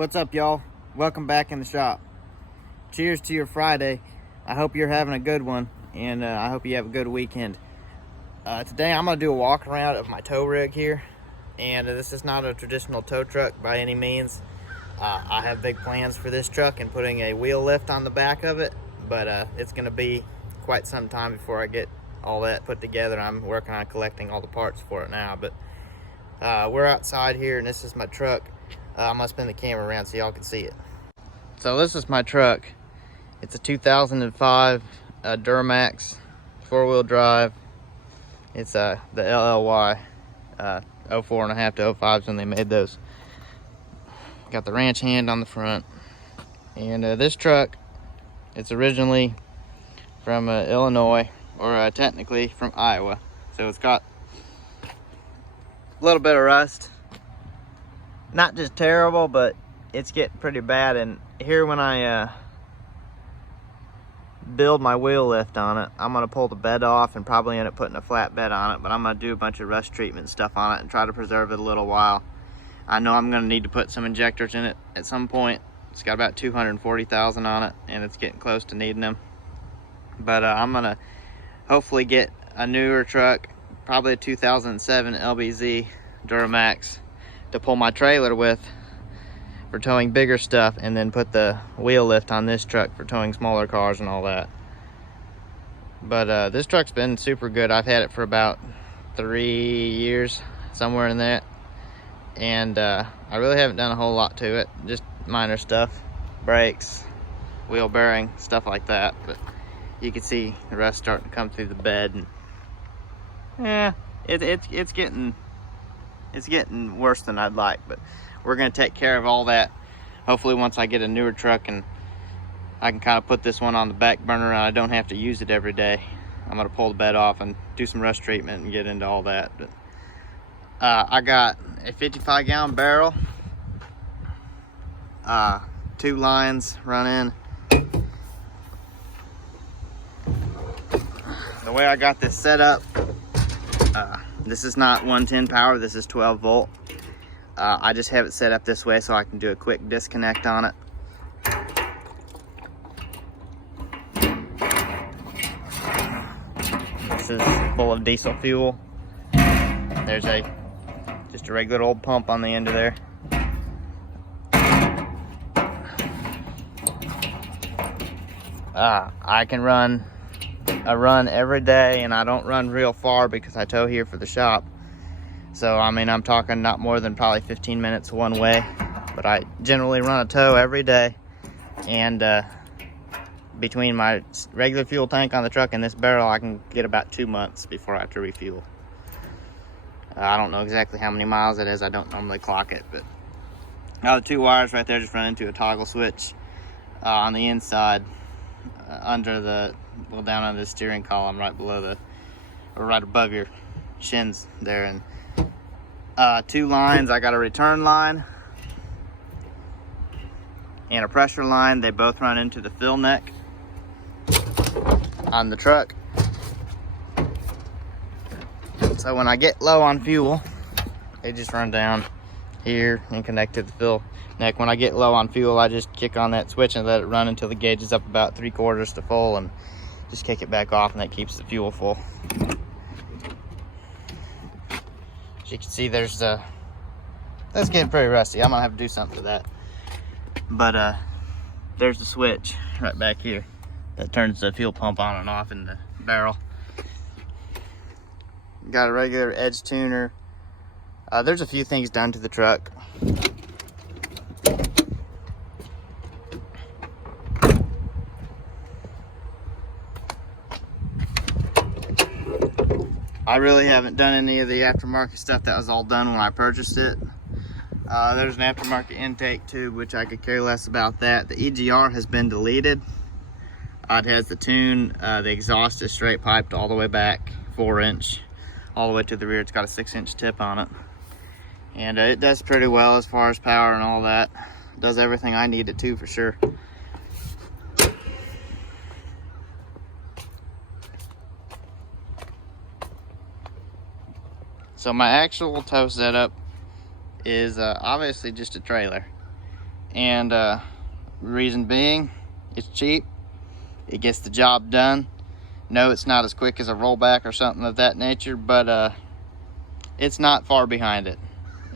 What's up, y'all? Welcome back in the shop. Cheers to your Friday. I hope you're having a good one, and I hope you have a good weekend. Today I'm going to do a walk around of my tow rig here, and this is not a traditional tow truck by any means. I have big plans for this truck and putting a wheel lift on the back of it, but it's going to be quite some time before I get all that put together. I'm working on collecting all the parts for it now, but we're outside here, and this is my truck. I'm gonna spin the camera around so y'all can see it. So this is my truck. It's a 2005 Duramax 4-wheel drive. It's the LLY 04.5 to 05s when they made those. Got the ranch hand on the front. And this truck, it's originally from Illinois, or technically from Iowa. So it's got a little bit of rust. Not just terrible, but it's getting pretty bad. And here when I build my wheel lift on it, I'm going to pull the bed off and probably end up putting a flat bed on it, but I'm going to do a bunch of rust treatment stuff on it and try to preserve it a little while. I know I'm going to need to put some injectors in it at some point. It's got about 240,000 on it, and it's getting close to needing them. But I'm going to hopefully get a newer truck, probably a 2007 LBZ Duramax, to pull my trailer with for towing bigger stuff, and then put the wheel lift on this truck for towing smaller cars and all that. But this truck's been super good. I've had it for about 3 years, somewhere in that, and I really haven't done a whole lot to it, just minor stuff, brakes, wheel bearing, stuff like that. But you can see the rust starting to come through the bed, and yeah, it's getting worse than I'd like, but we're gonna take care of all that. Hopefully once I get a newer truck and I can kind of put this one on the back burner and I don't have to use it every day, I'm gonna pull the bed off and do some rust treatment and get into all that. But I got a 55-gallon barrel, 2 lines run in. The way I got this set up, this is not 110 power, this is 12 volt. I just have it set up this way so I can do a quick disconnect on it. This is full of diesel fuel. There's just a regular old pump on the end of there. I can run a run every day, and I don't run real far because I tow here for the shop. So I mean, I'm talking not more than probably 15 minutes one way, but I generally run a tow every day. And between my regular fuel tank on the truck and this barrel, I can get about 2 months before I have to refuel. I don't know exactly how many miles it is. I don't normally clock it, but now the 2 wires right there just run into a toggle switch on the inside, under the, well, down on the steering column, right below the, or right above your shins there. And 2 lines. I got a return line and a pressure line. They both run into the fill neck on the truck. So when I get low on fuel, they just run down here and connect to the fill neck. When I get low on fuel, I just kick on that switch and let it run until the gauge is up about 3/4 to full, and just kick it back off, and that keeps the fuel full. As you can see, there's that's getting pretty rusty. I'm gonna have to do something to that. But there's the switch right back here that turns the fuel pump on and off in the barrel. Got a regular edge tuner. There's a few things done to the truck. I really haven't done any of the aftermarket stuff. That was all done when I purchased it. There's an aftermarket intake tube, which I could care less about that. The EGR has been deleted. It has the tune. The exhaust is straight piped all the way back, 4-inch, all the way to the rear. It's got a 6-inch tip on it. And it does pretty well as far as power and all that. It does everything I need it to, for sure. So my actual tow setup is obviously just a trailer. And reason being, it's cheap, it gets the job done. No, it's not as quick as a rollback or something of that nature, but it's not far behind it.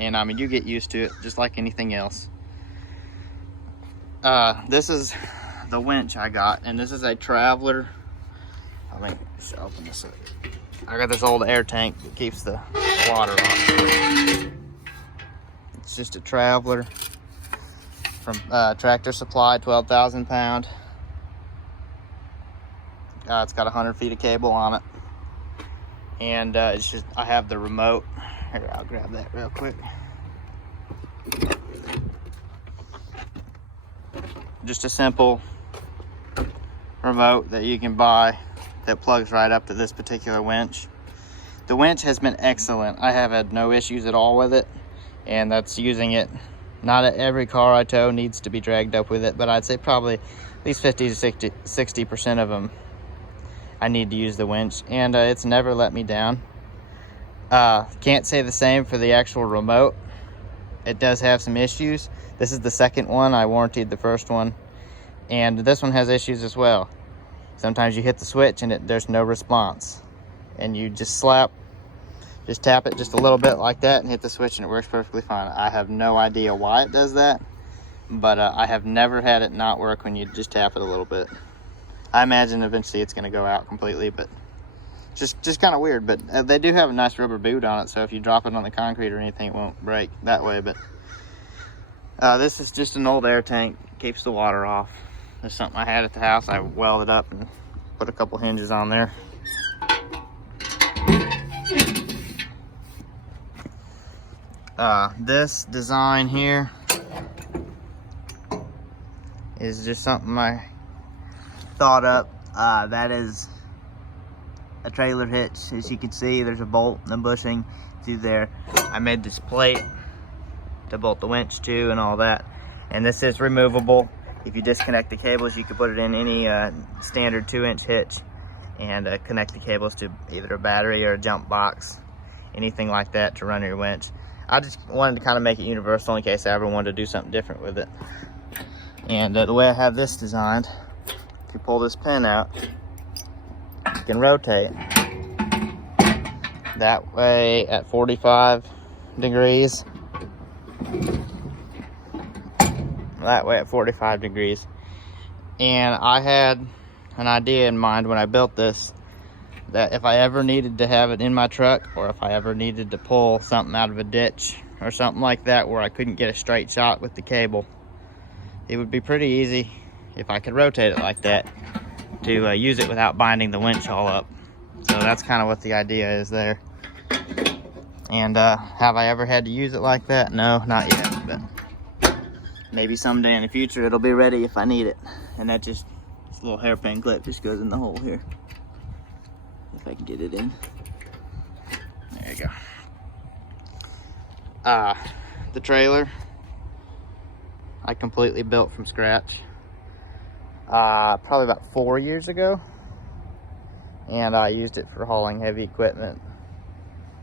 And I mean, you get used to it just like anything else. This is the winch I got, and this is a Traveler. I mean, just open this up. I got this old air tank that keeps the water on. It's just a Traveler from Tractor Supply, 12,000 pound. It's got 100 feet of cable on it, and it's just, I have the remote. Here, I'll grab that real quick. Just a simple remote that you can buy that plugs right up to this particular winch. The winch has been excellent. I have had no issues at all with it, and that's using it. Not every car I tow needs to be dragged up with it, but I'd say probably at least 50 to 60% of them I need to use the winch, and it's never let me down. Can't say the same for the actual remote. It does have some issues. This is the second one. I warranted the first one, and this one has issues as well. Sometimes you hit the switch and there's no response, and you just tap it just a little bit like that and hit the switch and it works perfectly fine. I have no idea why it does that, but I have never had it not work when you just tap it a little bit. I imagine eventually it's going to go out completely, but just kind of weird. But they do have a nice rubber boot on it, so if you drop it on the concrete or anything, it won't break that way. But this is just an old air tank. It keeps the water off. There's something I had at the house. I welded up and put a couple hinges on there. This design here is just something I thought up. That is a trailer hitch. As you can see, there's a bolt and a bushing through there. I made this plate to bolt the winch to and all that, and this is removable. If you disconnect the cables, you can put it in any standard 2-inch hitch and connect the cables to either a battery or a jump box, anything like that to run your winch. I just wanted to kind of make it universal in case I ever wanted to do something different with it. And the way I have this designed, if you pull this pin out, you can rotate. That way at 45 degrees. That way at 45 degrees. And I had an idea in mind when I built this, that if I ever needed to have it in my truck, or if I ever needed to pull something out of a ditch or something like that where I couldn't get a straight shot with the cable, it would be pretty easy if I could rotate it like that to use it without binding the winch all up. So that's kind of what the idea is there. And have I ever had to use it like that? No, not yet, but maybe someday in the future it'll be ready if I need it. And that just, this little hairpin clip just goes in the hole here. If I can get it in. There you go. The trailer I completely built from scratch probably about 4 years ago, and I used it for hauling heavy equipment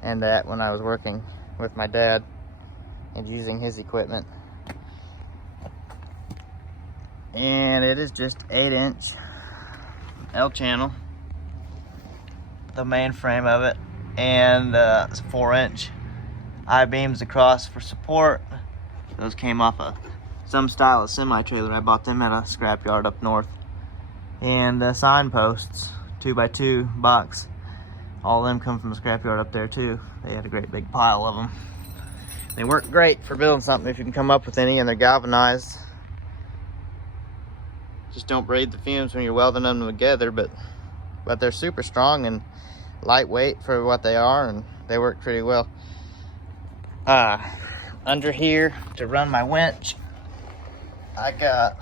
and that when I was working with my dad and using his equipment. And it is just 8-inch L-channel, the main frame of it, and it's 4-inch I-beams across for support. Those came off of some style of semi-trailer. I bought them at a scrapyard up north. And signposts, 2x2 box. All of them come from a scrapyard up there too. They had a great big pile of them. They work great for building something if you can come up with any, and they're galvanized. Just don't braid the fumes when you're welding them together, but they're super strong and lightweight for what they are, and they work pretty well. Under here to run my winch, I got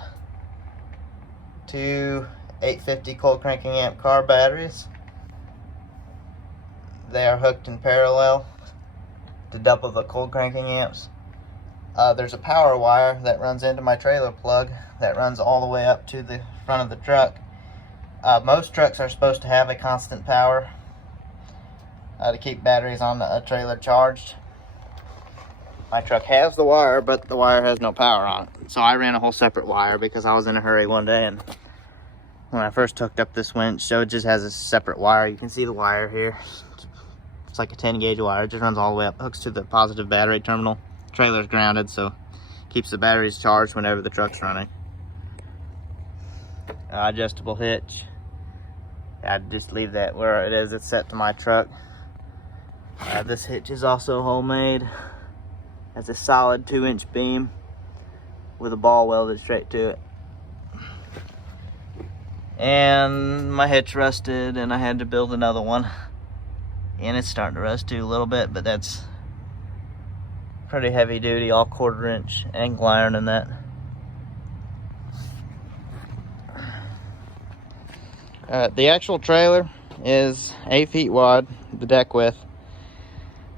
two 850 cold cranking amp car batteries. They are hooked in parallel to double the cold cranking amps. There's a power wire that runs into my trailer plug that runs all the way up to the front of the truck. Most trucks are supposed to have a constant power to keep batteries on a trailer charged. My truck has the wire, but the wire has no power on it. So I ran a whole separate wire because I was in a hurry one day, and when I first hooked up this winch, so it just has a separate wire. You can see the wire here. It's like a 10 gauge wire. It just runs all the way up, hooks to the positive battery terminal. Trailer's grounded, so keeps the batteries charged whenever the truck's running. Adjustable hitch. I'd just leave that where it is. It's set to my truck. This hitch is also homemade. Has a solid 2-inch beam with a ball welded straight to it. And my hitch rusted, and I had to build another one. And it's starting to rust too a little bit, but that's pretty heavy duty, all 1/4 inch angle iron in that. The actual trailer is 8 feet wide, the deck width.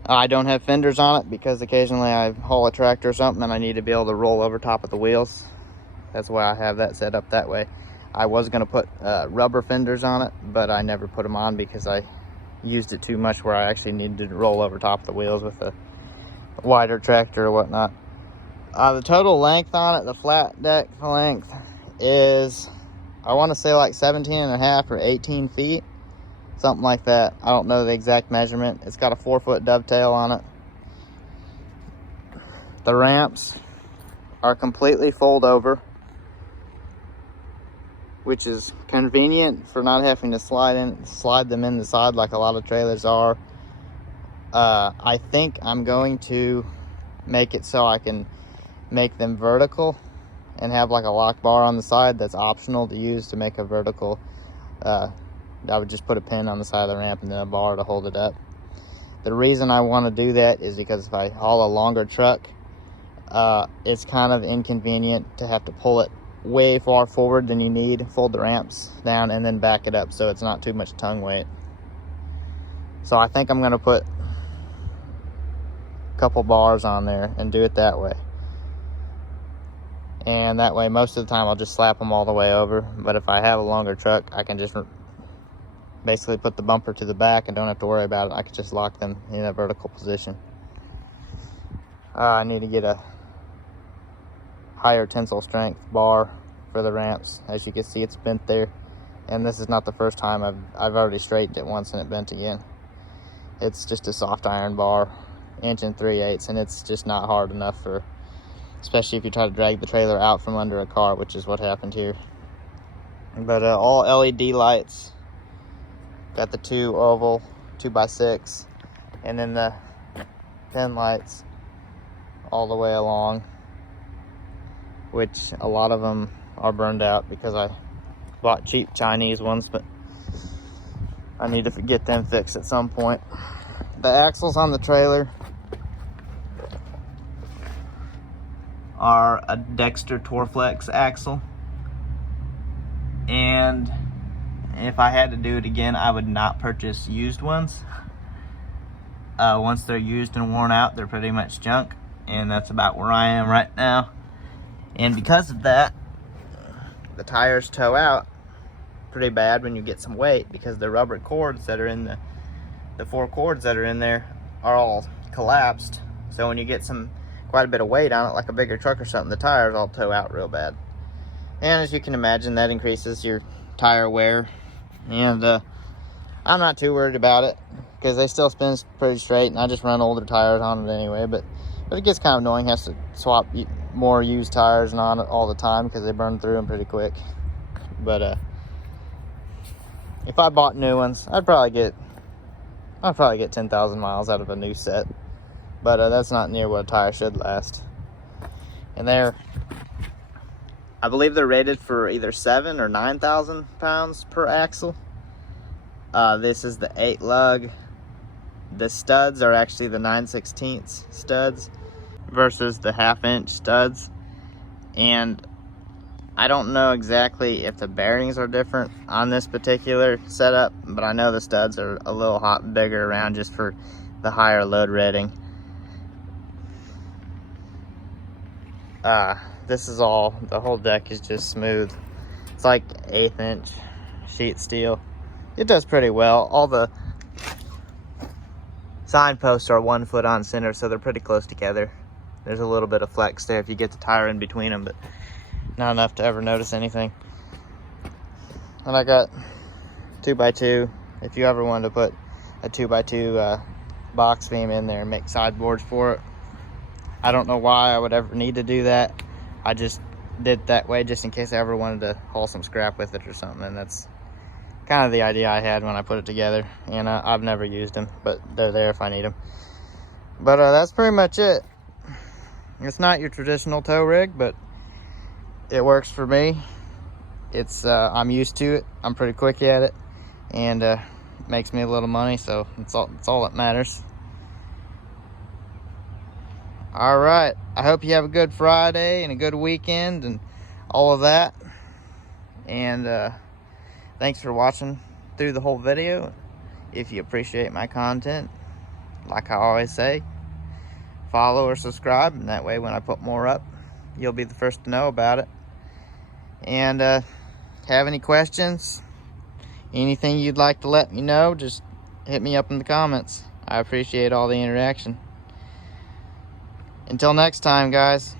I don't have fenders on it because occasionally I haul a tractor or something and I need to be able to roll over top of the wheels. That's why I have that set up that way. I was going to put rubber fenders on it, but I never put them on because I used it too much where I actually needed to roll over top of the wheels with a wider tractor or whatnot. The total length on it, the flat deck length, is, I want to say like 17.5 or 18 feet. Something like that. I don't know the exact measurement. It's got a 4-foot dovetail on it. The ramps are completely fold over, which is convenient for not having to slide them in the side like a lot of trailers are. I think I'm going to make it so I can make them vertical and have like a lock bar on the side that's optional to use to make a vertical. I would just put a pin on the side of the ramp and then a bar to hold it up. The reason I want to do that is because if I haul a longer truck, it's kind of inconvenient to have to pull it way far forward than you need, fold the ramps down, and then back it up so it's not too much tongue weight. So I think I'm going to put a couple bars on there and do it that way. And that way, most of the time, I'll just slap them all the way over. But if I have a longer truck, I can just basically put the bumper to the back and don't have to worry about it. I can just lock them in a vertical position. I need to get a higher tensile strength bar for the ramps. As you can see, it's bent there. And this is not the first time I've already straightened it once and it bent again. It's just a soft iron bar, 1 3/8, and it's just not hard enough for, especially if you try to drag the trailer out from under a car, which is what happened here. But all LED lights. Got the 2 oval 2x6, and then the pin lights all the way along, which a lot of them are burned out because I bought cheap Chinese ones, but I need to get them fixed at some point. The axles on the trailer are a Dexter Torflex axle, and if I had to do it again, I would not purchase used ones. Once they're used and worn out, they're pretty much junk, and that's about where I am right now. And because of that, the tires toe out pretty bad when you get some weight, because the rubber cords that are in the 4 cords that are in there are all collapsed. So when you get quite a bit of weight on it, like a bigger truck or something, the tires all toe out real bad. And as you can imagine, that increases your tire wear. And I'm not too worried about it because they still spin pretty straight, and I just run older tires on it anyway. But it gets kind of annoying. Has to swap more used tires on it all the time because they burn through them pretty quick. But if I bought new ones, I'd probably get 10,000 miles out of a new set. But that's not near what a tire should last. And I believe they're rated for either 7,000 or 9,000 pounds per axle. This is the 8 lug. The studs are actually the 9/16 studs versus the 1/2 inch studs. And I don't know exactly if the bearings are different on this particular setup, but I know the studs are a little bigger around just for the higher load rating. This is all, the whole deck is just smooth. It's like 1/8 inch sheet steel. It does pretty well. All the signposts are 1 foot on center, so they're pretty close together. There's a little bit of flex there if you get the tire in between them, but not enough to ever notice anything. And I got 2x2. If you ever wanted to put a 2x2 box beam in there and make sideboards for it, I don't know why I would ever need to do that. I just did it that way just in case I ever wanted to haul some scrap with it or something. And that's kind of the idea I had when I put it together. And I've never used them, but they're there if I need them. But that's pretty much it. It's not your traditional tow rig, but it works for me. It's I'm used to it. I'm pretty quick at it, and it makes me a little money, so it's all that matters. All right, I hope you have a good Friday and a good weekend and all of that. And thanks for watching through the whole video. If you appreciate my content, like I always say, follow or subscribe, and that way when I put more up, you'll be the first to know about it. And have any questions, anything you'd like to let me know, just hit me up in the comments. I appreciate all the interaction. Until next time, guys.